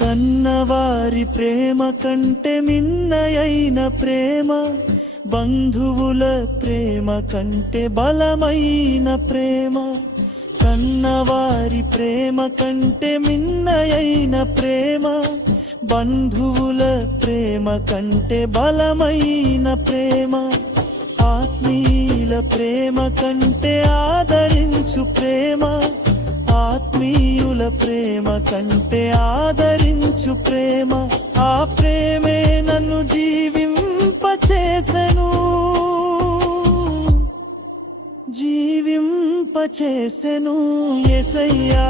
కన్నవారి ప్రేమ కంటే మిన్నయైన ప్రేమ, బంధువుల ప్రేమ కంటే బలమైన ప్రేమ. కన్నవారి ప్రేమ కంటే మిన్నయైన ప్రేమ, బంధువుల ప్రేమ కంటే బలమైన ప్రేమ. ఆత్మీయుల ప్రేమ కంటే ఆదరించు ప్రేమ, ఆత్మీయుల ప్రేమ కంటే ఆదరించు ప్రేమ. ఆ ప్రేమే నన్ను జీవింపచేసెను, జీవింపచేసెను యేసయ్యా.